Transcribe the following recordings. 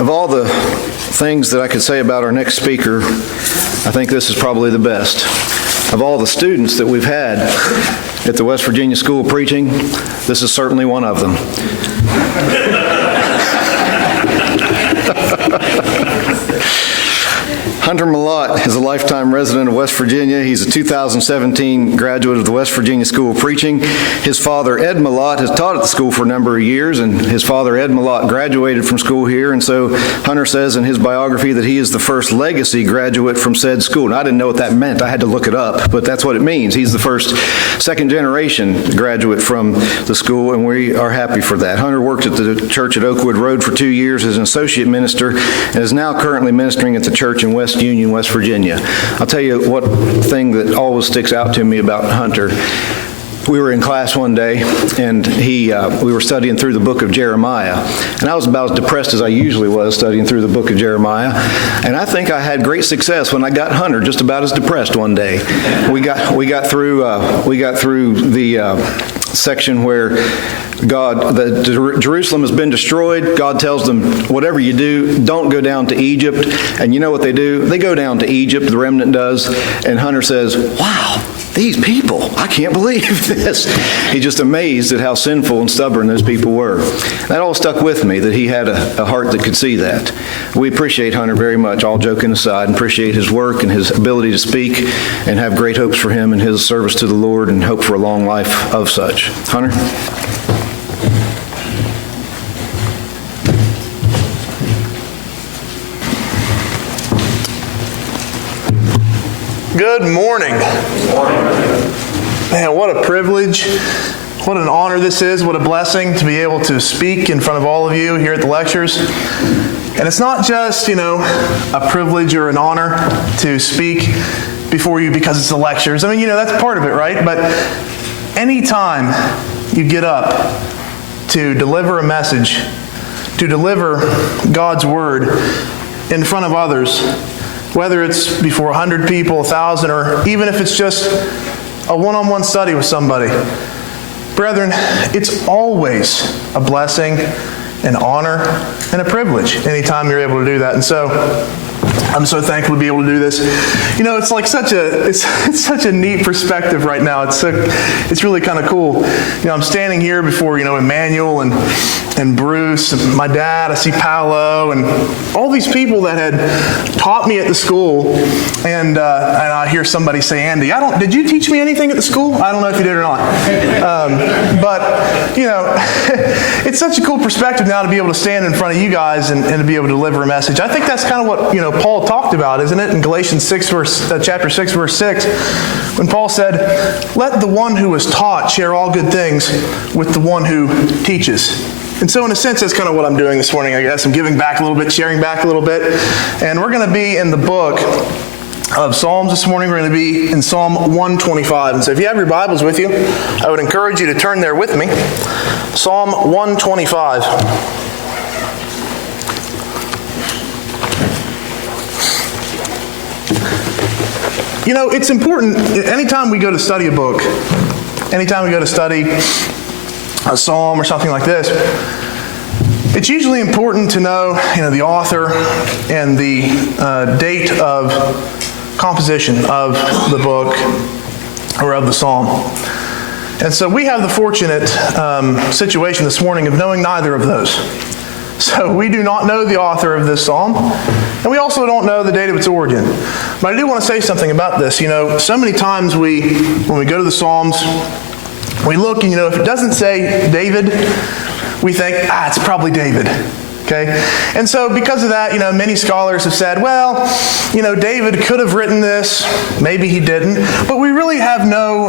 Of all the things that I could say about our next speaker, I think this is probably the best. Of all the students that we've had at the West Virginia School of Preaching, this is certainly one of them. Hunter Melott is a lifetime resident of West Virginia. He's a 2017 graduate of the West Virginia School of Preaching. His father, Ed Melott, has taught at the school for a number of years, and his father, Ed Melott, graduated from school here, and so Hunter says in his biography that he is the first legacy graduate from said school. And I didn't know what that meant. I had to look it up, but that's what it means. He's the first second-generation graduate from the school, and we are happy for that. Hunter worked at the church at Oakwood Road for 2 years as an associate minister and is now currently ministering at the church in West Union, West Virginia. I'll tell you what thing that always sticks out to me about Hunter. We were in class one day, and we were studying through the book of Jeremiah, and I was about as depressed as I usually was studying through the book of Jeremiah, and I think I had great success when I got Hunter just about as depressed one day. We got through the section where Jerusalem has been destroyed. God tells them, whatever you do, don't go down to Egypt. And you know what they do? They go down to Egypt, the remnant does, and Hunter says, wow, these people, I can't believe this. He's just amazed at how sinful and stubborn those people were. That all stuck with me, that he had a heart that could see that. We appreciate Hunter very much, all joking aside, and appreciate his work and his ability to speak, and have great hopes for him and his service to the Lord, and hope for a long life of such. Hunter? Good morning. Man, what a privilege, what an honor this is, what a blessing to be able to speak in front of all of you here at the lectures. And it's not just, a privilege or an honor to speak before you because it's the lectures. I mean, that's part of it, right? But anytime you get up to deliver a message, to deliver God's word in front of others, whether it's before 100 people, 1,000, or even if it's just a one-on-one study with somebody. Brethren, it's always a blessing, an honor, and a privilege anytime you're able to do that. And so I'm so thankful to be able to do this. It's like it's such a neat perspective right now. It's really kind of cool. I'm standing here before, Emmanuel and Bruce, and my dad, I see Paolo, and all these people that had taught me at the school, and I hear somebody say, Andy, did you teach me anything at the school? I don't know if you did or not. But it's such a cool perspective now to be able to stand in front of you guys and to be able to deliver a message. I think that's kind of what, Paul talked about, isn't it? In Galatians chapter 6, verse 6, when Paul said, let the one who was taught share all good things with the one who teaches. And so in a sense, that's kind of what I'm doing this morning, I guess. I'm giving back a little bit, sharing back a little bit. And we're going to be in the book of Psalms this morning. We're going to be in Psalm 125. And so if you have your Bibles with you, I would encourage you to turn there with me. Psalm 125. It's important, anytime we go to study a book, anytime we go to study a psalm or something like this, it's usually important to know, the author and the date of composition of the book or of the psalm. And so we have the fortunate situation this morning of knowing neither of those. So we do not know the author of this psalm, and we also don't know the date of its origin. But I do want to say something about this. So many times when we go to the Psalms, we look and, if it doesn't say David, we think, it's probably David. Okay? And so because of that, many scholars have said, well, David could have written this, maybe he didn't, but we really have no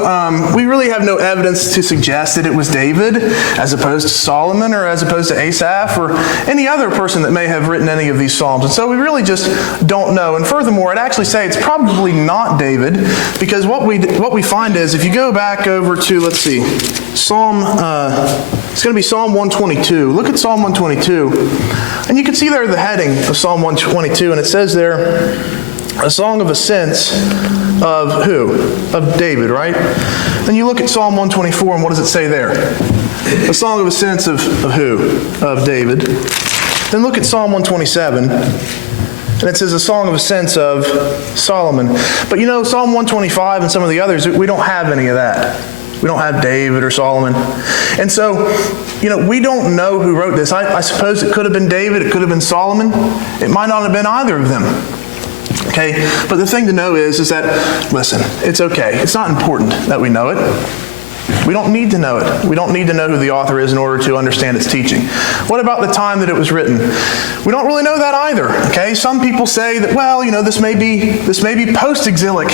evidence to suggest that it was David as opposed to Solomon or as opposed to Asaph or any other person that may have written any of these psalms. And so we really just don't know. And furthermore, I'd actually say it's probably not David, because what we find is, if you go back over to, let's see, it's going to be Psalm 122. Look at Psalm 122. And you can see there the heading of Psalm 122, and it says there, a song of ascents of who? Of David, right? Then you look at Psalm 124, and what does it say there? A song of ascents of who? Of David. Then look at Psalm 127. And it says a song of ascents of Solomon. But you know, Psalm 125 and some of the others, we don't have any of that. We don't have David or Solomon. And so, you know, we don't know who wrote this. I suppose it could have been David, it could have been Solomon. It might not have been either of them. Okay? But the thing to know is that, listen, it's okay. It's not important that we know it. We don't need to know it. We don't need to know who the author is in order to understand its teaching. What about the time that it was written? We don't really know that either. Okay? Some people say that, well, you know, this may be post-exilic.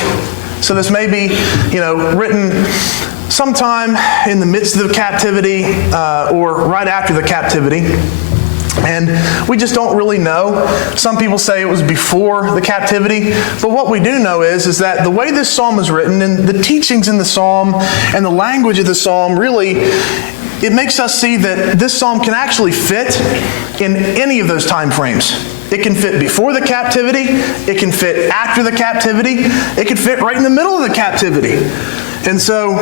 So this may be, you know, written sometime in the midst of the captivity or right after the captivity. And we just don't really know. Some people say it was before the captivity. But what we do know is that the way this psalm is written and the teachings in the psalm and the language of the psalm really, it makes us see that this psalm can actually fit in any of those time frames. It can fit before the captivity. It can fit after the captivity. It can fit right in the middle of the captivity. And so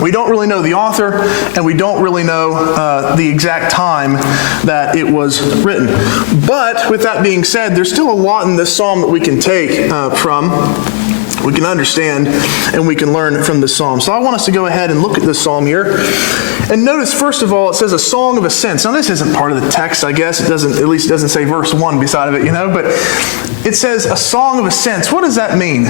we don't really know the author, and we don't really know the exact time that it was written. But with that being said, there's still a lot in this psalm that we can take from, we can understand, and we can learn from this psalm. So I want us to go ahead and look at this psalm here. And notice, first of all, it says a song of ascents. Now, this isn't part of the text, I guess. It doesn't, at least it doesn't say verse 1 beside of it, you know. But it says a song of ascents. What does that mean?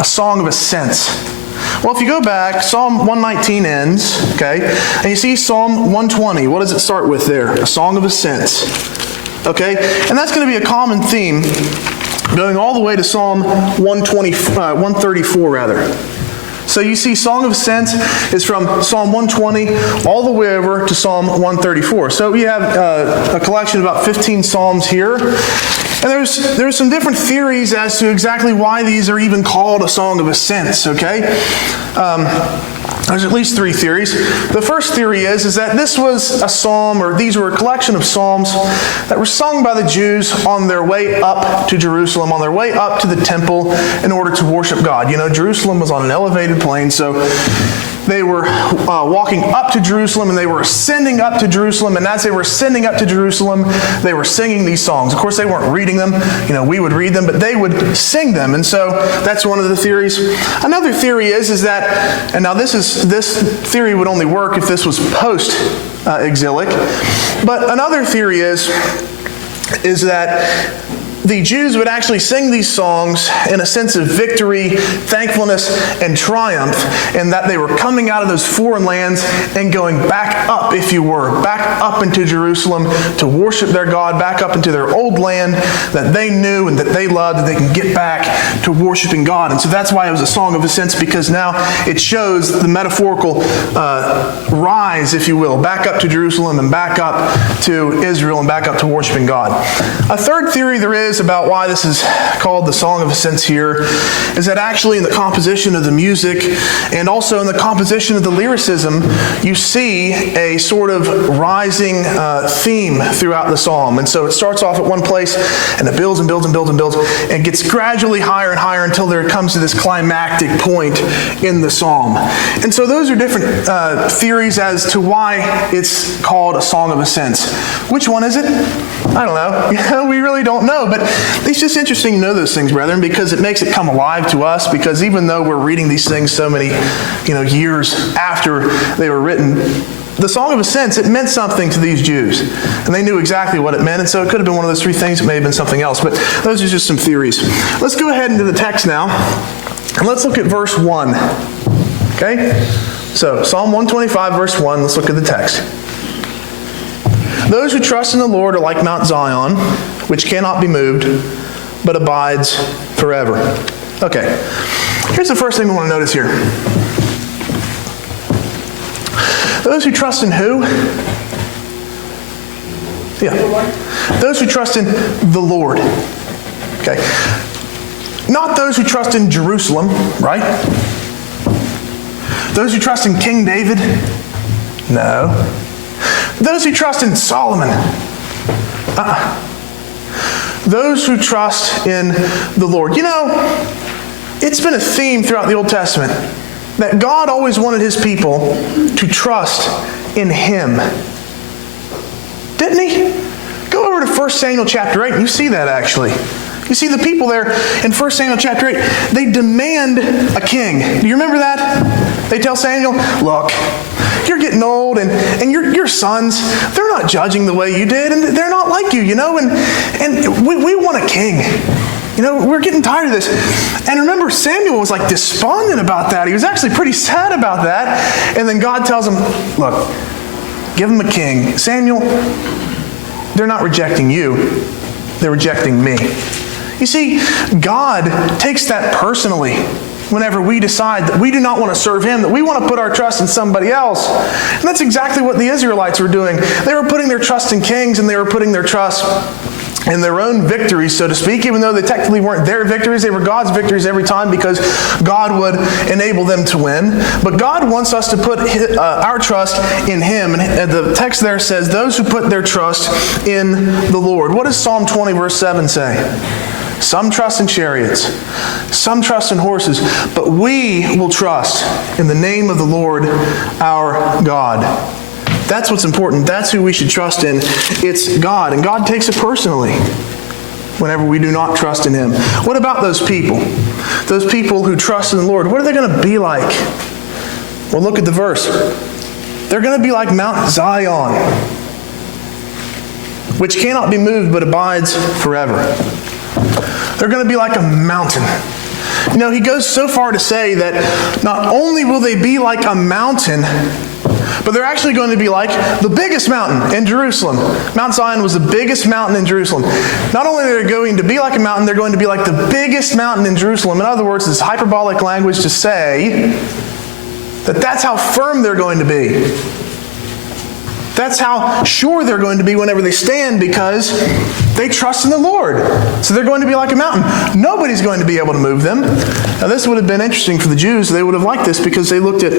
A song of ascents. Well, if you go back, Psalm 119 ends, okay, and you see Psalm 120. What does it start with there? A song of ascents, okay? And that's going to be a common theme going all the way to Psalm 134, rather. So you see Song of Ascents is from Psalm 120 all the way over to Psalm 134. So you have a collection of about 15 psalms here. And there's some different theories as to exactly why these are even called a Song of Ascents, okay? There's at least 3 theories. The first theory is that this was a psalm, or these were a collection of psalms that were sung by the Jews on their way up to Jerusalem, on their way up to the temple in order to worship God. You know, Jerusalem was on an elevated plain, so they were walking up to Jerusalem, and they were ascending up to Jerusalem, and as they were ascending up to Jerusalem, they were singing these songs. Of course, they weren't reading them. You know, we would read them, but they would sing them, and so that's one of the theories. Another theory is that, and now this theory would only work if this was post-exilic, but another theory is that the Jews would actually sing these songs in a sense of victory, thankfulness, and triumph, and that they were coming out of those foreign lands and going back up, if you were, back up into Jerusalem to worship their God, back up into their old land that they knew and that they loved, that they can get back to worshiping God. And so that's why it was a song of ascents, because now it shows the metaphorical rise, if you will, back up to Jerusalem and back up to Israel and back up to worshiping God. A third theory there is about why this is called the Song of Ascents here is that actually in the composition of the music and also in the composition of the lyricism, you see a sort of rising theme throughout the psalm. And so it starts off at one place and it builds and builds and builds and builds and gets gradually higher and higher until there comes to this climactic point in the psalm. And so those are different theories as to why it's called a Song of Ascents. Which one is it? I don't know. We really don't know, but it's just interesting to know those things, brethren, because it makes it come alive to us, because even though we're reading these things so many, years after they were written, the Song of Ascents, it meant something to these Jews, and they knew exactly what it meant, and so it could have been one of those 3 things. It may have been something else, but those are just some theories. Let's go ahead into the text now, and let's look at verse 1. Okay? So, Psalm 125, verse 1, let's look at the text. Those who trust in the Lord are like Mount Zion, which cannot be moved, but abides forever. Okay, here's the first thing we want to notice here. Those who trust in who? Yeah. Those who trust in the Lord. Okay. Not those who trust in Jerusalem, right? Those who trust in King David? No. Those who trust in Solomon? Those who trust in the Lord. It's been a theme throughout the Old Testament that God always wanted His people to trust in Him. Didn't He? Go over to 1 Samuel chapter 8, and you see that actually. You see the people there in 1 Samuel chapter 8, they demand a king. Do you remember that? They tell Samuel, look, you're getting old, and your sons, they're not judging the way you did, and they're not like you, and we want a king. We're getting tired of this. And remember, Samuel was like despondent about that. He was actually pretty sad about that. And then God tells him, look, give them a king. Samuel, they're not rejecting you. They're rejecting me. You see, God takes that personally whenever we decide that we do not want to serve Him, that we want to put our trust in somebody else. And that's exactly what the Israelites were doing. They were putting their trust in kings, and they were putting their trust in their own victories, so to speak, even though they technically weren't their victories. They were God's victories every time because God would enable them to win. But God wants us to put our trust in Him. And the text there says, those who put their trust in the Lord. What does Psalm 20 verse 7 say? Some trust in chariots, some trust in horses, but we will trust in the name of the Lord our God. That's what's important. That's who we should trust in. It's God. And God takes it personally whenever we do not trust in Him. What about those people? Those people who trust in the Lord. What are they going to be like? Well, look at the verse. They're going to be like Mount Zion, which cannot be moved but abides forever. They're going to be like a mountain. He goes so far to say that not only will they be like a mountain, but they're actually going to be like the biggest mountain in Jerusalem. Mount Zion was the biggest mountain in Jerusalem. Not only are they going to be like a mountain, they're going to be like the biggest mountain in Jerusalem. In other words, it's hyperbolic language to say that that's how firm they're going to be. That's how sure they're going to be whenever they stand, because they trust in the Lord. So they're going to be like a mountain. Nobody's going to be able to move them. Now this would have been interesting for the Jews. They would have liked this because they looked at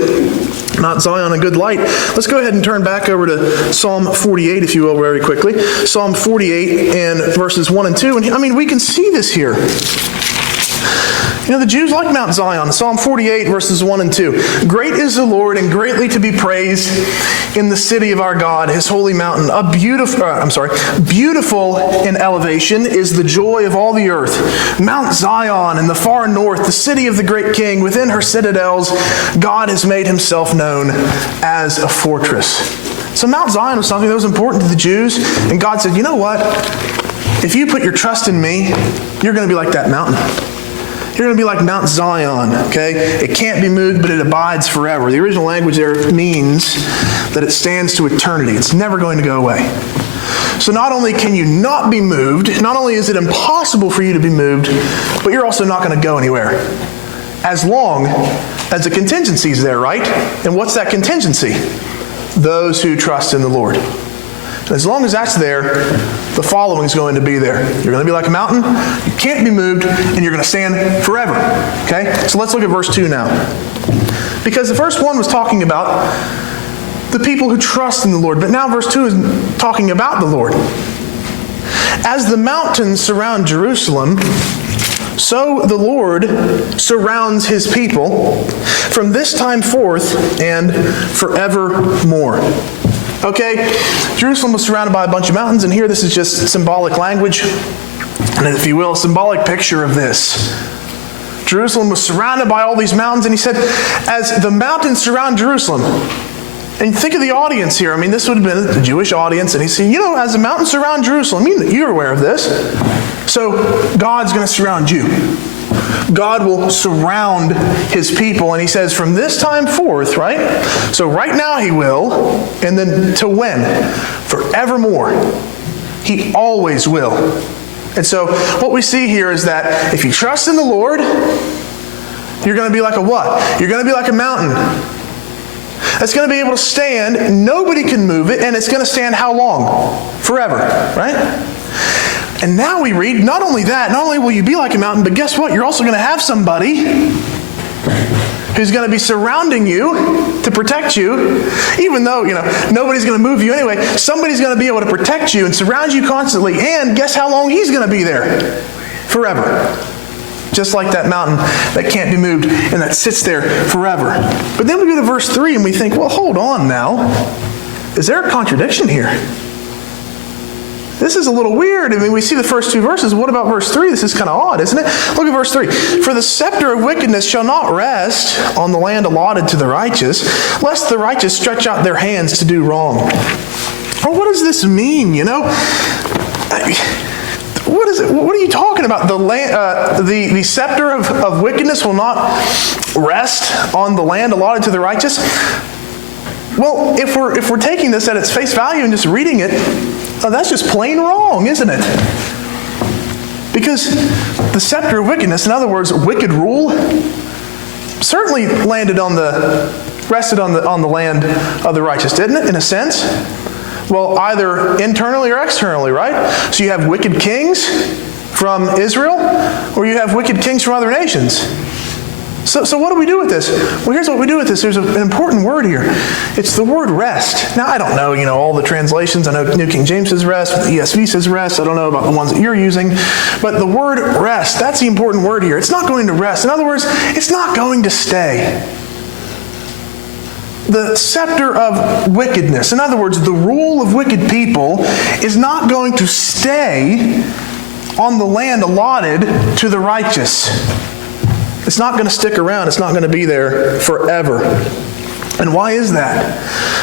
Mount Zion in a good light. Let's go ahead and turn back over to Psalm 48, if you will, very quickly. Psalm 48 and verses 1 and 2. And we can see this here. The Jews like Mount Zion. Psalm 48, verses 1 and 2. Great is the Lord, and greatly to be praised in the city of our God, His holy mountain. Beautiful in elevation is the joy of all the earth. Mount Zion in the far north, the city of the great King. Within her citadels, God has made Himself known as a fortress. So Mount Zion was something that was important to the Jews. And God said, you know what? If you put your trust in me, you're going to be like that mountain. You're going to be like Mount Zion, okay? It can't be moved, but it abides forever. The original language there means that it stands to eternity. It's never going to go away. So not only can you not be moved, not only is it impossible for you to be moved, but you're also not going to go anywhere. As long as the contingency is there, right? And what's that contingency? Those who trust in the Lord. As long as that's there, the following is going to be there. You're going to be like a mountain, you can't be moved, and you're going to stand forever. Okay? So let's look at verse 2 now. Because the first one was talking about the people who trust in the Lord, but now verse 2 is talking about the Lord. As the mountains surround Jerusalem, so the Lord surrounds His people from this time forth and forevermore. Okay, Jerusalem was surrounded by a bunch of mountains, and here this is just symbolic language, and if you will, a symbolic picture of this. Jerusalem was surrounded by all these mountains, and He said, as the mountains surround Jerusalem, and think of the audience here. This would have been a Jewish audience, and He said, as the mountains surround Jerusalem, you're aware of this, so God's going to surround you. God will surround His people. And He says, from this time forth, right? So right now He will. And then to when? Forevermore. He always will. And so what we see here is that if you trust in the Lord, you're going to be like a what? You're going to be like a mountain. That's going to be able to stand. Nobody can move it. And it's going to stand how long? Forever. Right? And now we read, not only that, not only will you be like a mountain, but guess what? You're also going to have somebody who's going to be surrounding you to protect you. Even though, nobody's going to move you anyway, somebody's going to be able to protect you and surround you constantly. And guess how long He's going to be there? Forever. Just like that mountain that can't be moved and that sits there forever. But then we go to verse 3 and we think, well, hold on now. Is there a contradiction here? this is a little weird. I mean, we see the first two verses. What about verse 3? This is kind of odd, isn't it? Look at verse 3. For the scepter of wickedness shall not rest on the land allotted to the righteous, lest the righteous stretch out their hands to do wrong. Well, what does this mean, What is it? What are you talking about? The scepter of wickedness will not rest on the land allotted to the righteous? Well, if we're taking this at its face value and just reading it, that's just plain wrong, isn't it? Because the scepter of wickedness, in other words, wicked rule, certainly rested on the land of the righteous, didn't it? In a sense. Well, either internally or externally, right? So you have wicked kings from Israel, or you have wicked kings from other nations. So what do we do with this? Well, here's what we do with this. There's an important word here. It's the word rest. Now, I don't know, all the translations. I know New King James says rest, the ESV says rest. I don't know about the ones that you're using. But the word rest, that's the important word here. It's not going to rest. In other words, it's not going to stay. The scepter of wickedness, in other words, the rule of wicked people, is not going to stay on the land allotted to the righteous. It's not going to stick around. It's not going to be there forever. And why is that?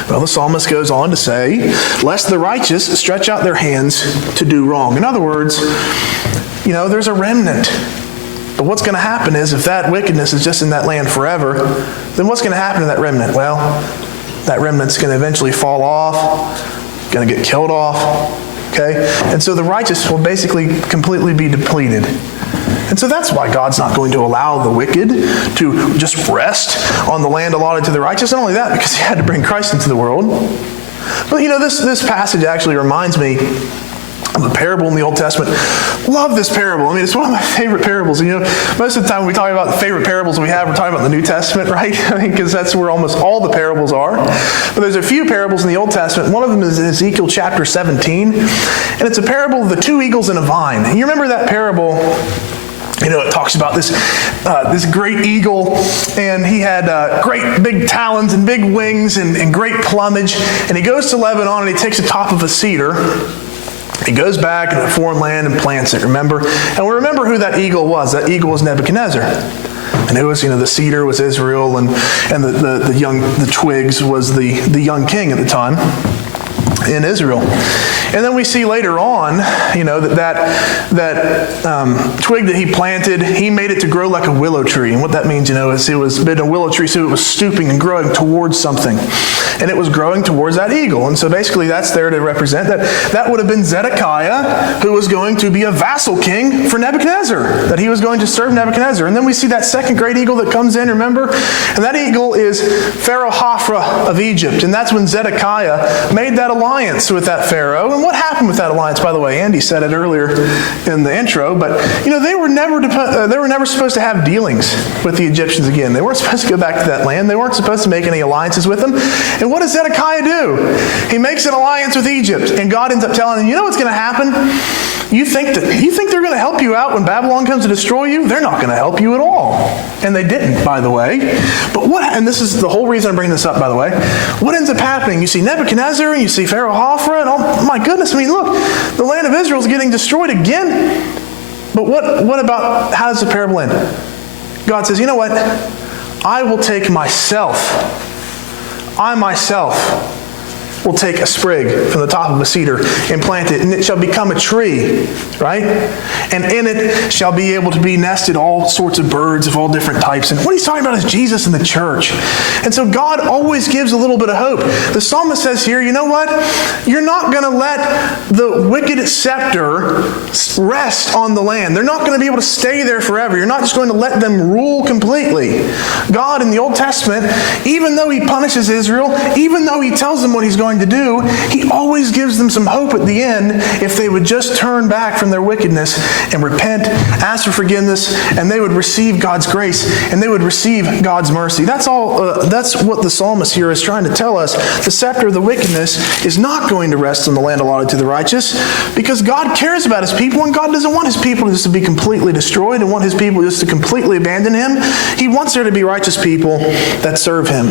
Well, the psalmist goes on to say, lest the righteous stretch out their hands to do wrong. In other words, there's a remnant. But what's going to happen is if that wickedness is just in that land forever, then what's going to happen to that remnant? Well, that remnant's going to eventually fall off, going to get killed off, okay? And so the righteous will basically completely be depleted. And so that's why God's not going to allow the wicked to just rest on the land allotted to the righteous. Not only that, because he had to bring Christ into the world. But this passage actually reminds me of a parable in the Old Testament. Love this parable. I mean, it's one of my favorite parables. Most of the time when we talk about the favorite parables we have, we're talking about the New Testament, right? Because that's where almost all the parables are. But there's a few parables in the Old Testament. One of them is Ezekiel chapter 17. And it's a parable of the two eagles and a vine. And you remember that parable? It talks about this great eagle, and he had great big talons and big wings and great plumage. And he goes to Lebanon and he takes the top of a cedar. He goes back in a foreign land and plants it, remember? And we remember who that eagle was. That eagle was Nebuchadnezzar. And it was, the cedar was Israel, and the twigs was the young king at the time in Israel. And then we see later on, that twig that he planted, he made it to grow like a willow tree. And what that means, is it was been a willow tree, so it was stooping and growing towards something. And it was growing towards that eagle. And so basically that's there to represent that would have been Zedekiah, who was going to be a vassal king for Nebuchadnezzar, that he was going to serve Nebuchadnezzar. And then we see that second great eagle that comes in, remember? And that eagle is Pharaoh Hophra of Egypt. And that's when Zedekiah made that alliance with that Pharaoh. And what happened with that alliance, by the way? Andy said it earlier in the intro, but they were never supposed to have dealings with the Egyptians again. They weren't supposed to go back to that land. They weren't supposed to make any alliances with them. And what does Zedekiah do? He makes an alliance with Egypt, and God ends up telling him, what's going to happen? You think they're going to help you out when Babylon comes to destroy you? They're not going to help you at all. And they didn't, by the way. But and this is the whole reason I'm bringing this up, by the way. What ends up happening? You see Nebuchadnezzar, and you see Pharaoh Hophra, and oh my goodness, look, the land of Israel is getting destroyed again. But what about, how does the parable end? God says, what? I will take I myself will take a sprig from the top of a cedar and plant it, and it shall become a tree, right? And in it shall be able to be nested all sorts of birds of all different types. And what he's talking about is Jesus and the church. And so God always gives a little bit of hope. The psalmist says here, what? You're not going to let the wicked scepter rest on the land. They're not going to be able to stay there forever. You're not just going to let them rule completely. God in the Old Testament, even though he punishes Israel, even though he tells them what he's going to do, he always gives them some hope at the end if they would just turn back from their wickedness and repent, ask for forgiveness, and they would receive God's grace and they would receive God's mercy. That's all. That's what the psalmist here is trying to tell us. The scepter of the wickedness is not going to rest on the land allotted to the righteous, because God cares about his people, and God doesn't want his people just to be completely destroyed and want his people just to completely abandon him. He wants there to be righteous people that serve him.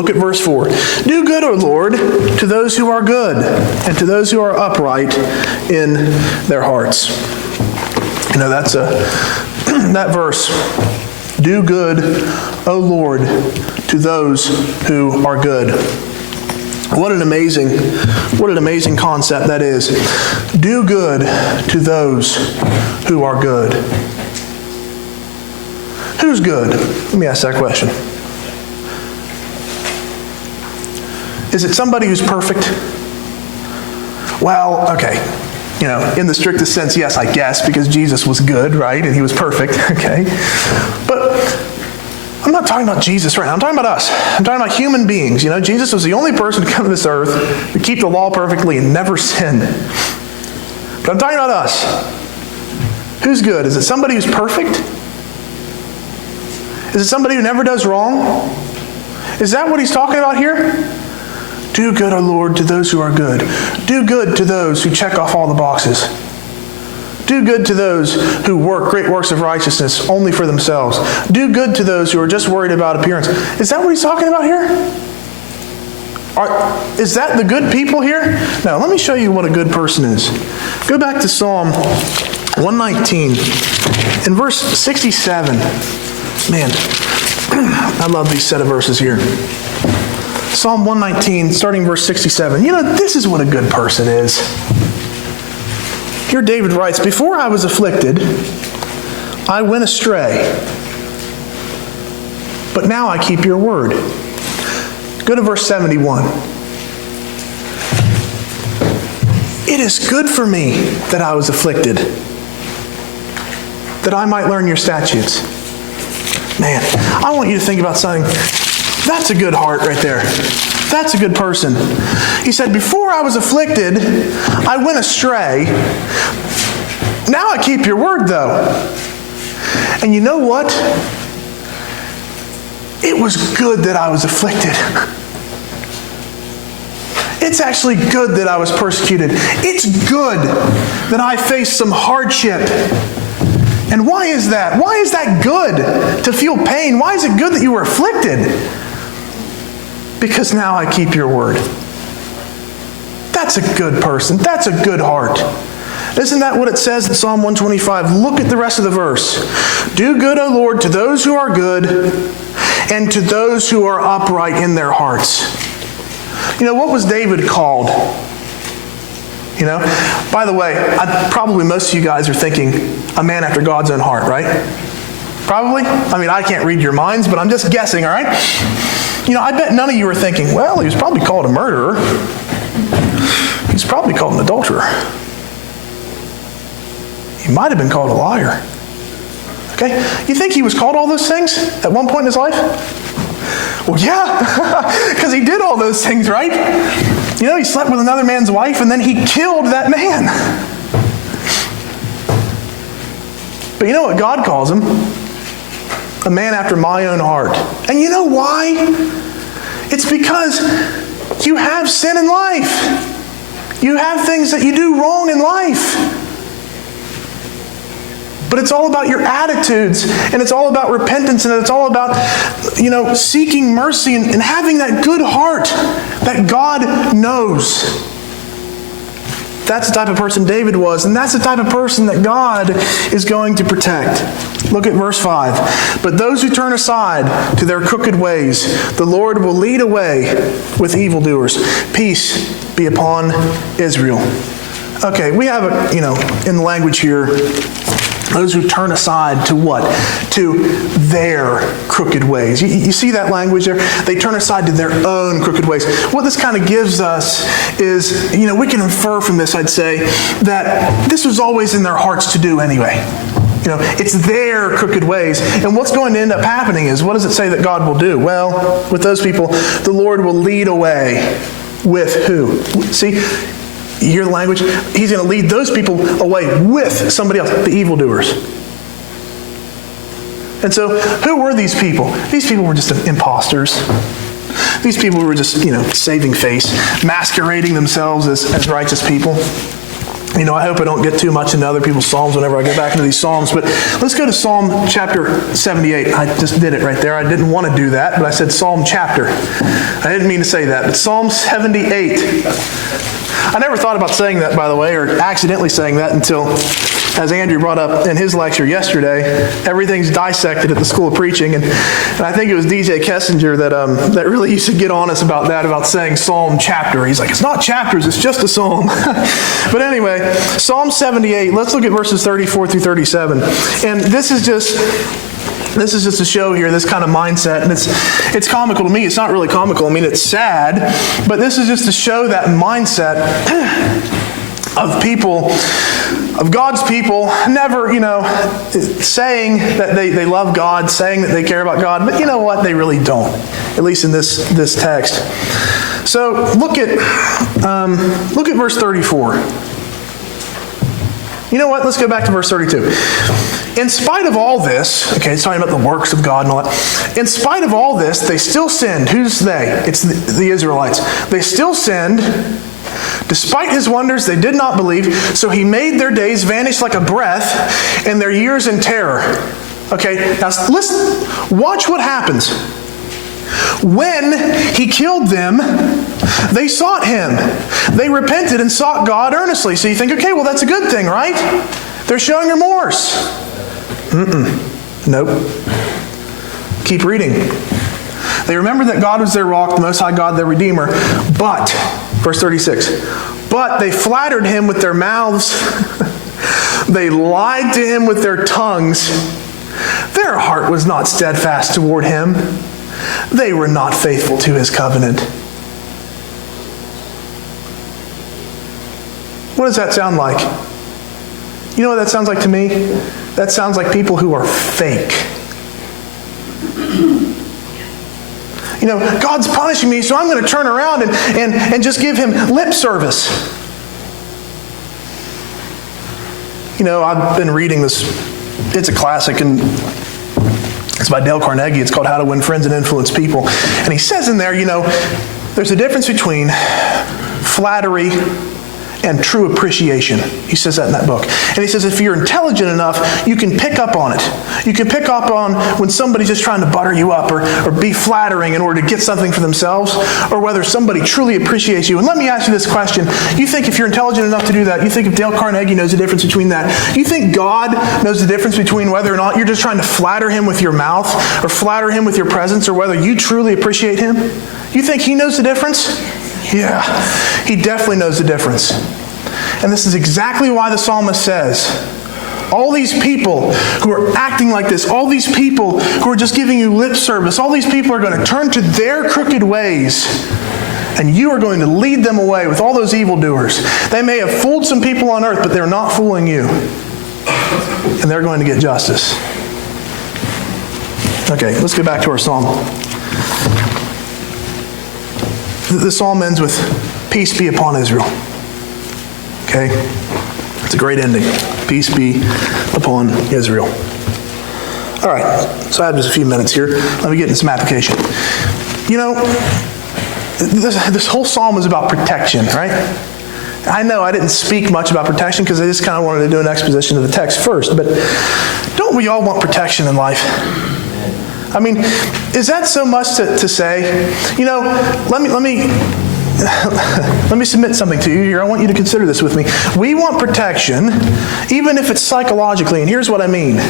Look at verse 4. Do good, O Lord, to those who are good, and to those who are upright in their hearts. That's that verse. Do good, O Lord, to those who are good. What an amazing concept that is. Do good to those who are good. Who's good? Let me ask that question. Is it somebody who's perfect? Well, okay. In the strictest sense, yes, I guess, because Jesus was good, right? And he was perfect, okay? But I'm not talking about Jesus right now. I'm talking about us. I'm talking about human beings. Jesus was the only person to come to this earth to keep the law perfectly and never sin. But I'm talking about us. Who's good? Is it somebody who's perfect? Is it somebody who never does wrong? Is that what he's talking about here? Do good, O Lord, to those who are good. Do good to those who check off all the boxes. Do good to those who work great works of righteousness only for themselves. Do good to those who are just worried about appearance. Is that what he's talking about here? Is that the good people here? Now, let me show you what a good person is. Go back to Psalm 119 in verse 67. Man, I love these set of verses here. Psalm 119, starting verse 67. This is what a good person is. Here David writes, "Before I was afflicted, I went astray, but now I keep your word." Go to verse 71. "It is good for me that I was afflicted, that I might learn your statutes." Man, I want you to think about something. That's a good heart right there. That's a good person. He said, "Before I was afflicted, I went astray. Now I keep your word, though." And you know what? It was good that I was afflicted. It's actually good that I was persecuted. It's good that I faced some hardship. And why is that? Why is that good to feel pain? Why is it good that you were afflicted? Because now I keep your word. That's a good person. That's a good heart. Isn't that what it says in Psalm 125? Look at the rest of the verse. Do good, O Lord, to those who are good, and to those who are upright in their hearts. What was David called? By the way, probably most of you guys are thinking a man after God's own heart, right? Probably. I can't read your minds, but I'm just guessing, all right? I bet none of you are thinking, well, he was probably called a murderer. He's probably called an adulterer. He might have been called a liar. Okay? You think he was called all those things at one point in his life? Well, yeah, because he did all those things, right? He slept with another man's wife and then he killed that man. But you know what God calls him? A man after my own heart. And you know why? It's because you have sin in life. You have things that you do wrong in life. But it's all about your attitudes, and it's all about repentance, and it's all about, seeking mercy and having that good heart that God knows. That's the type of person David was, and that's the type of person that God is going to protect. Look at verse 5. "But those who turn aside to their crooked ways, the Lord will lead away with evildoers. Peace be upon Israel." Okay, we have, in the language here, those who turn aside to what? To their crooked ways. You see that language there? They turn aside to their own crooked ways. What this kind of gives us is, we can infer from this, I'd say, that this was always in their hearts to do anyway. It's their crooked ways. And what's going to end up happening is, what does it say that God will do? Well, with those people, the Lord will lead away with who? See? You hear the language? He's going to lead those people away with somebody else, the evildoers. And so, who were these people? These people were just imposters. These people were just, saving face, masquerading themselves as righteous people. I hope I don't get too much into other people's Psalms whenever I get back into these Psalms, but let's go to Psalm chapter 78. I just did it right there. I didn't want to do that, but I said Psalm chapter. I didn't mean to say that, but Psalm 78. I never thought about saying that, by the way, or accidentally saying that until, as Andrew brought up in his lecture yesterday, everything's dissected at the School of Preaching, and I think it was DJ Kessinger that really used to get on us about that, about saying Psalm chapter. He's like, it's not chapters, it's just a psalm. But anyway, Psalm 78, let's look at verses 34 through 37. And this is just to show here this kind of mindset, and it's comical to me. It's not really comical. I mean, it's sad, but this is just to show that mindset of people, of God's people, never, saying that they love God, saying that they care about God, but you know what? They really don't, at least in this text. So look at verse 34. You know what? Let's go back to verse 32. In spite of all this, okay, it's talking about the works of God and all that. In spite of all this, they still sinned. Who's they? It's the Israelites. They still sinned. Despite his wonders, they did not believe. So he made their days vanish like a breath and their years in terror. Okay, now listen, watch what happens. When he killed them, they sought him. They repented and sought God earnestly. So you think, okay, well, that's a good thing, right? They're showing remorse. Nope. Keep reading. They remembered that God was their rock, the Most High God, their Redeemer. But, verse 36, but they flattered him with their mouths. They lied to him with their tongues. Their heart was not steadfast toward him. They were not faithful to his covenant. What does that sound like? You know what that sounds like to me? That sounds like people who are fake. God's punishing me, so I'm going to turn around and just give him lip service. I've been reading this. It's a classic, and it's by Dale Carnegie. It's called How to Win Friends and Influence People. And he says in there, there's a difference between flattery and true appreciation. He says that in that book. And he says if you're intelligent enough, you can pick up on it. You can pick up on when somebody's just trying to butter you up or be flattering in order to get something for themselves, or whether somebody truly appreciates you. And let me ask you this question. You think if you're intelligent enough to do that, you think if Dale Carnegie knows the difference between that, you think God knows the difference between whether or not you're just trying to flatter him with your mouth or flatter him with your presence, or whether you truly appreciate him? You think he knows the difference? Yeah, he definitely knows the difference. And this is exactly why the psalmist says, all these people who are acting like this, all these people who are just giving you lip service, all these people are going to turn to their crooked ways, and you are going to lead them away with all those evildoers. They may have fooled some people on earth, but they're not fooling you. And they're going to get justice. Okay, let's get back to our psalm. The psalm ends with, peace be upon Israel. Okay? It's a great ending. Peace be upon Israel. All right, so I have just a few minutes here. Let me get into some application. This whole psalm is about protection, right? I know I didn't speak much about protection because I just kind of wanted to do an exposition of the text first, but don't we all want protection in life? I mean, is that so much to say? Let me submit something to you here. I want you to consider this with me. We want protection, even if it's psychologically, and here's what I mean.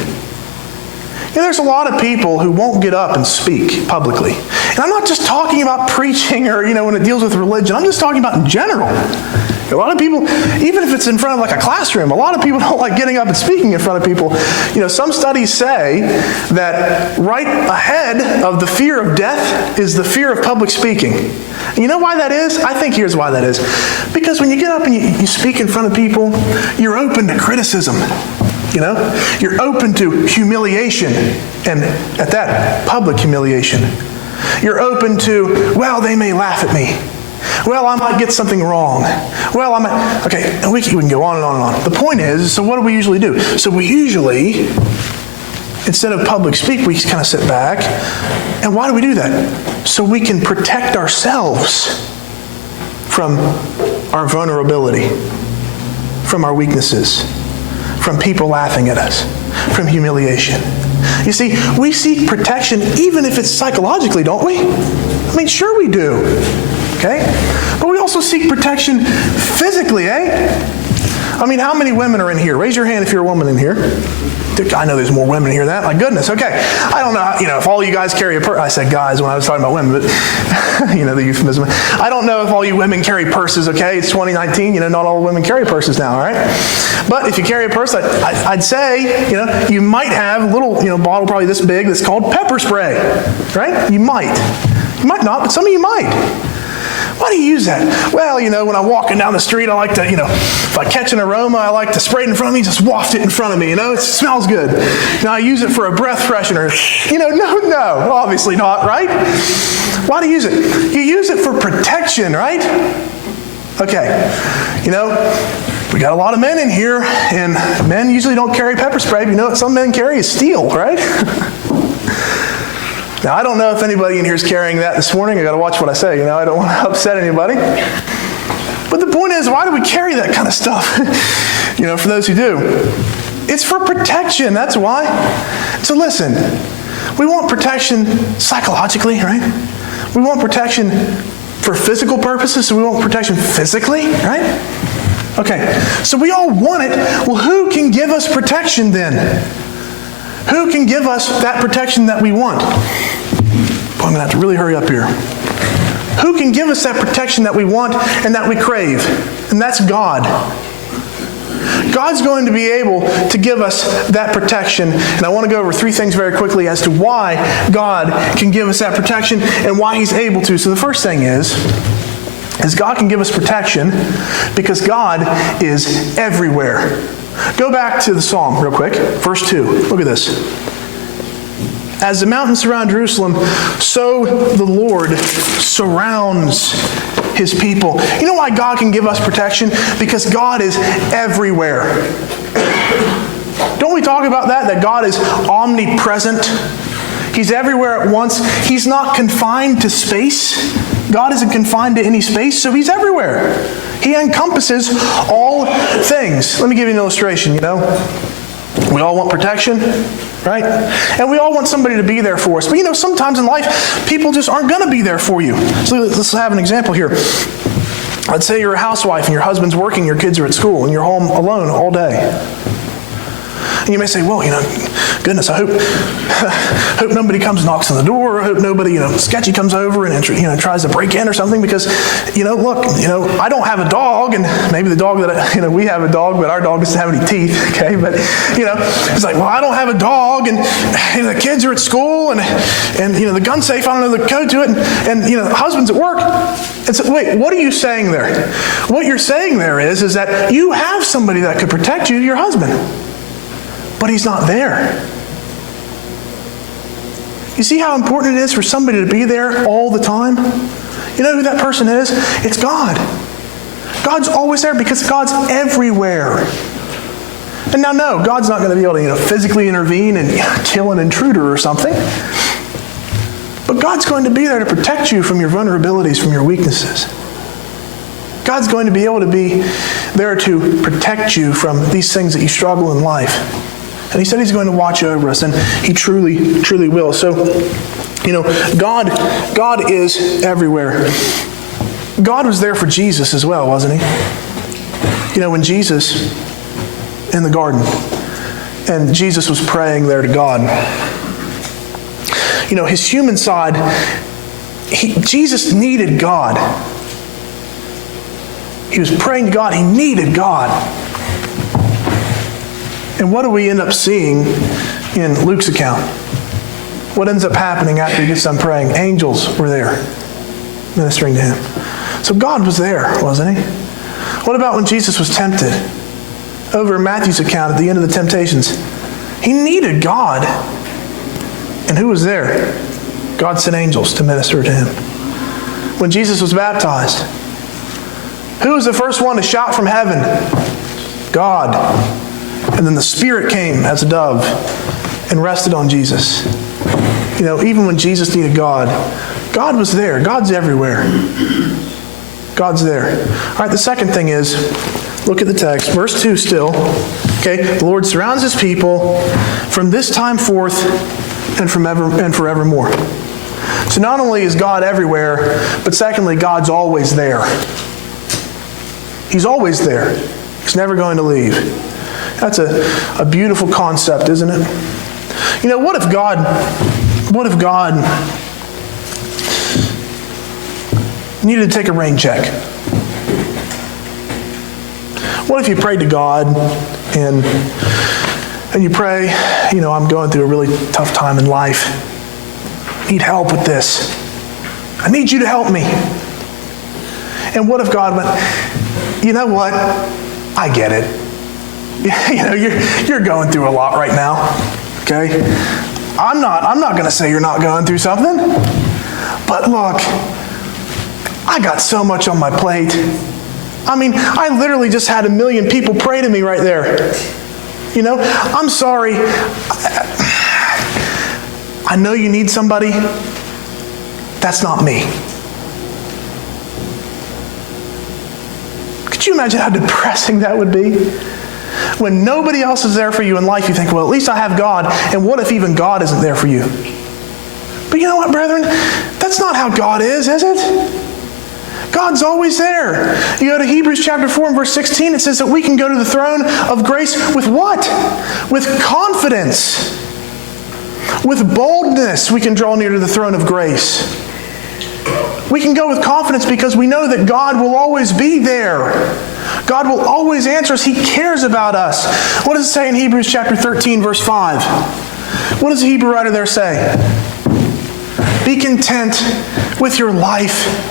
There's a lot of people who won't get up and speak publicly. And I'm not just talking about preaching or, when it deals with religion. I'm just talking about in general. A lot of people, even if it's in front of like a classroom, a lot of people don't like getting up and speaking in front of people. Some studies say that right ahead of the fear of death is the fear of public speaking. And you know why that is? I think here's why that is. Because when you get up and you speak in front of people, you're open to criticism. You're open to humiliation, and at that, public humiliation. You're open to, they may laugh at me. I might get something wrong. Okay, and we can go on and on and on. The point is, so what do we usually do? So we usually, instead of public speak, we just kind of sit back. And why do we do that? So we can protect ourselves from our vulnerability, from our weaknesses, from people laughing at us, from humiliation. You see, we seek protection even if it's psychologically, don't we? I mean, sure we do. Okay? But we also seek protection physically, I mean, how many women are in here? Raise your hand if you're a woman in here. I know there's more women in here than that. My goodness. Okay. I don't know, if all you guys carry a purse. I said guys when I was talking about women, but the euphemism. I don't know if all you women carry purses, okay? It's 2019. Not all women carry purses now, all right? But if you carry a purse, I'd say, you might have a little, bottle probably this big that's called pepper spray, right? You might. You might not, but some of you might. Why do you use that? Well, when I'm walking down the street, I like to, if I catch an aroma, I like to spray it in front of me, just waft it in front of me, it smells good. Now I use it for a breath freshener. No, obviously not, right? Why do you use it? You use it for protection, right? Okay, we got a lot of men in here, and men usually don't carry pepper spray, but what some men carry is steel, right? Now, I don't know if anybody in here is carrying that this morning. I got to watch what I say. I don't want to upset anybody. But the point is, why do we carry that kind of stuff? For those who do. It's for protection. That's why. So listen, we want protection psychologically, right? We want protection for physical purposes, so we want protection physically, right? Okay, so we all want it. Well, who can give us protection then? Who can give us that protection that we want? Boy, I'm going to have to really hurry up here. Who can give us that protection that we want and that we crave? And that's God. God's going to be able to give us that protection. And I want to go over 3 things very quickly as to why God can give us that protection and why He's able to. So the first thing is God can give us protection because God is everywhere. Go back to the Psalm real quick. Verse 2. Look at this. As the mountains surround Jerusalem, so the Lord surrounds His people. You know why God can give us protection? Because God is everywhere. Don't we talk about that? That God is omnipresent. He's everywhere at once. He's not confined to space. God isn't confined to any space, so He's everywhere. He encompasses all things. Let me give you an illustration, We all want protection, right? And we all want somebody to be there for us. But sometimes in life, people just aren't going to be there for you. So let's have an example here. Let's say you're a housewife and your husband's working, your kids are at school, and you're home alone all day. And you may say, well, goodness, I hope nobody comes and knocks on the door. I hope nobody, sketchy comes over and tries to break in or something because, look, I don't have a dog, and maybe the dog that, we have a dog, but our dog doesn't have any teeth, okay? But, it's like, well, I don't have a dog, and the kids are at school, and the gun's safe, I don't know the code to it, and the husband's at work. And so, wait, what are you saying there? What you're saying there is that you have somebody that could protect you, your husband. But He's not there. You see how important it is for somebody to be there all the time? You know who that person is? It's God. God's always there because God's everywhere. And now, no, God's not going to be able to physically intervene and kill an intruder or something. But God's going to be there to protect you from your vulnerabilities, from your weaknesses. God's going to be able to be there to protect you from these things that you struggle in life. And He said He's going to watch over us, and He truly, truly will. So, God is everywhere. God was there for Jesus as well, wasn't He? When Jesus, in the garden, and Jesus was praying there to God, His human side, Jesus needed God. He was praying to God. He needed God. And what do we end up seeing in Luke's account? What ends up happening after he gets done praying? Angels were there ministering to him. So God was there, wasn't He? What about when Jesus was tempted? Over in Matthew's account at the end of the temptations, He needed God. And who was there? God sent angels to minister to Him. When Jesus was baptized, who was the first one to shout from heaven? God. And then the Spirit came as a dove and rested on Jesus. Even when Jesus needed God, God was there. God's everywhere. God's there. All right, the second thing is Look at the text. Verse 2 still. Okay, the Lord surrounds his people from this time forth and forevermore. So not only is God everywhere, but secondly, God's always there. He's always there. He's never going to leave. That's a beautiful concept, isn't it? You know, what if God needed to take a rain check? What if you prayed to God and you pray, I'm going through a really tough time in life. Need help with this. I need you to help me. And what if God went, you know what? I get it. You're going through a lot right now. Okay? I'm not going to say you're not going through something. But look, I got so much on my plate. I mean, I literally just had 1 million people pray to me right there. I'm sorry. I know you need somebody. That's not me. Could you imagine how depressing that would be? When nobody else is there for you in life, you think, well, at least I have God. And what if even God isn't there for you? But you know what, brethren? That's not how God is it? God's always there. You go to Hebrews chapter 4 and verse 16, it says that we can go to the throne of grace with what? With confidence. With boldness, we can draw near to the throne of grace. We can go with confidence because we know that God will always be there. God will always answer us. He cares about us. What does it say in Hebrews chapter 13, verse 5? What does the Hebrew writer there say? Be content with your life.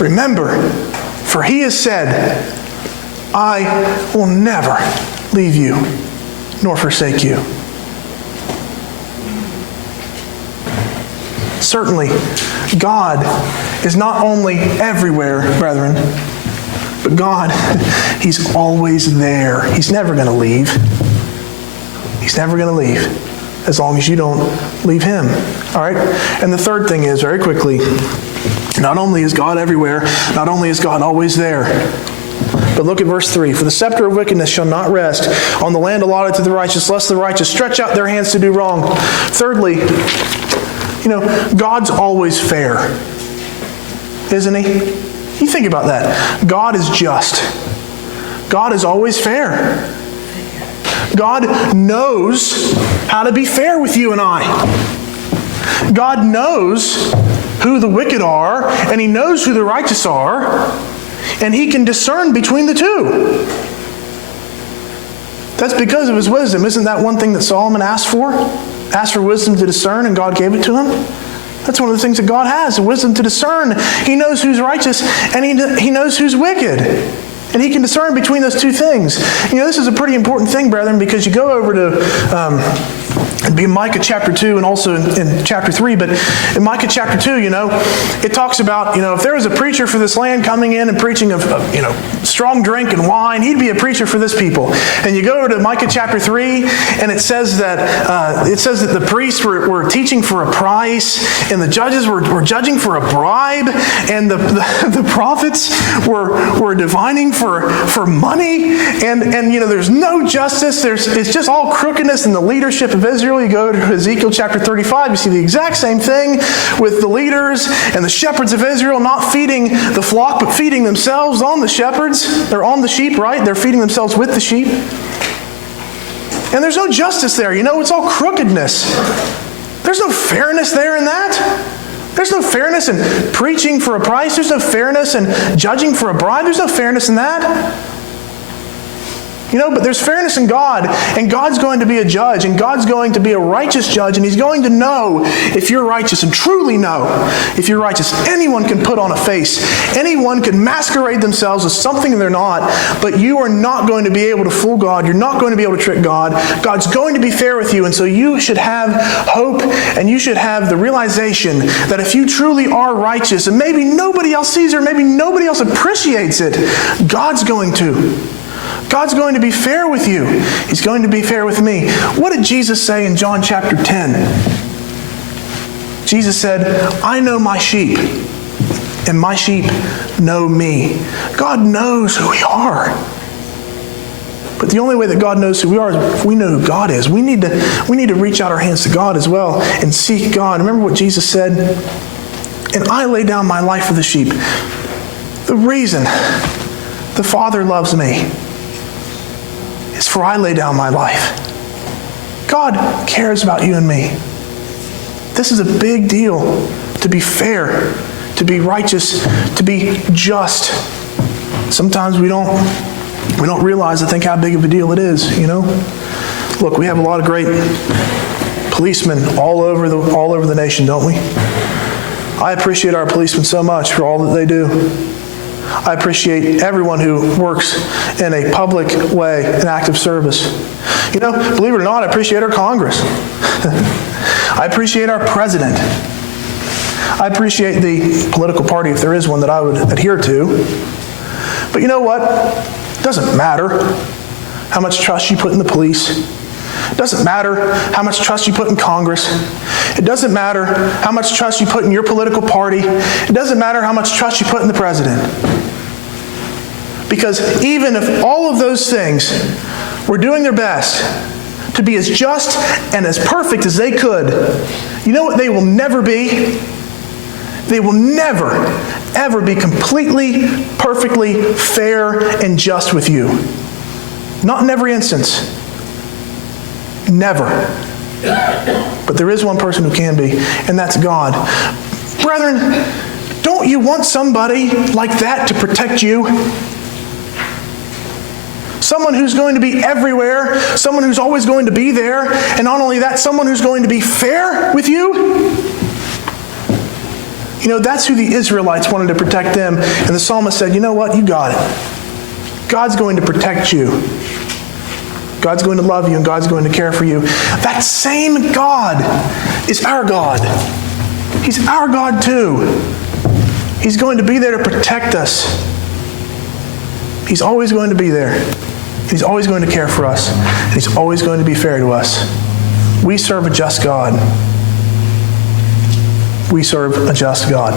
Remember, for he has said, I will never leave you nor forsake you. Certainly, God is not only everywhere, brethren, but God, He's always there. He's never going to leave. He's never going to leave as long as you don't leave Him. All right? And the third thing is, very quickly, not only is God everywhere, not only is God always there, but look at verse 3. For the scepter of wickedness shall not rest on the land allotted to the righteous, lest the righteous stretch out their hands to do wrong. Thirdly, God's always fair, isn't He? You think about that. God is just. God is always fair. God knows how to be fair with you and I. God knows who the wicked are, and He knows who the righteous are, and He can discern between the two. That's because of His wisdom. Isn't that one thing that Solomon asked for? Asked for wisdom to discern, and God gave it to him? That's one of the things that God has, the wisdom to discern. He knows who's righteous, and He knows who's wicked. And He can discern between those two things. This is a pretty important thing, brethren, because you go over to it'd be Micah chapter 2 and also in chapter 3, but in Micah chapter 2, it talks about, if there was a preacher for this land coming in and preaching of strong drink and wine, he'd be a preacher for this people. And you go over to Micah chapter 3, and it says that the priests were teaching for a price, and the judges were judging for a bribe, and the prophets were divining for money, and there's no justice. It's just all crookedness in the leadership of Israel. You go to Ezekiel chapter 35, you see the exact same thing with the leaders and the shepherds of Israel not feeding the flock, but feeding themselves on the shepherds. They're on the sheep, right? They're feeding themselves with the sheep. And there's no justice there. It's all crookedness. There's no fairness there in that. There's no fairness in preaching for a price. There's no fairness in judging for a bribe. There's no fairness in that. But there's fairness in God, and God's going to be a judge, and God's going to be a righteous judge, and He's going to know if you're righteous, and truly know if you're righteous. Anyone can put on a face. Anyone can masquerade themselves as something they're not, but you are not going to be able to fool God. You're not going to be able to trick God. God's going to be fair with you, and so you should have hope, and you should have the realization that if you truly are righteous, and maybe nobody else sees it, or maybe nobody else appreciates it, God's going to. God's going to be fair with you. He's going to be fair with me. What did Jesus say in John chapter 10? Jesus said, I know my sheep, and my sheep know me. God knows who we are. But the only way that God knows who we are is if we know who God is. We need to reach out our hands to God as well and seek God. Remember what Jesus said? And I lay down my life for the sheep. The reason the Father loves me is for I lay down my life. God cares about you and me. This is a big deal to be fair, to be righteous, to be just. Sometimes we don't realize, I think, how big of a deal it is, you know? Look, we have a lot of great policemen all over the nation, don't we? I appreciate our policemen so much for all that they do. I appreciate everyone who works in a public way, in active service. You know, believe it or not, I appreciate our Congress. I appreciate our president. I appreciate the political party, if there is one, that I would adhere to. But you know what? It doesn't matter how much trust you put in the police. It doesn't matter how much trust you put in Congress. It doesn't matter how much trust you put in your political party. It doesn't matter how much trust you put in the president. Because even if all of those things were doing their best to be as just and as perfect as they could, you know what they will never be? They will never, ever be completely, perfectly fair and just with you. Not in every instance. Never. But there is one person who can be, and that's God. Brethren, don't you want somebody like that to protect you? Someone who's going to be everywhere, someone who's always going to be there, and not only that, someone who's going to be fair with you? You know, that's who the Israelites wanted to protect them. And the psalmist said, you know what? You got it. God's going to protect you. God's going to love you and God's going to care for you. That same God is our God. He's our God too. He's going to be there to protect us. He's always going to be there. He's always going to care for us. And He's always going to be fair to us. We serve a just God. We serve a just God.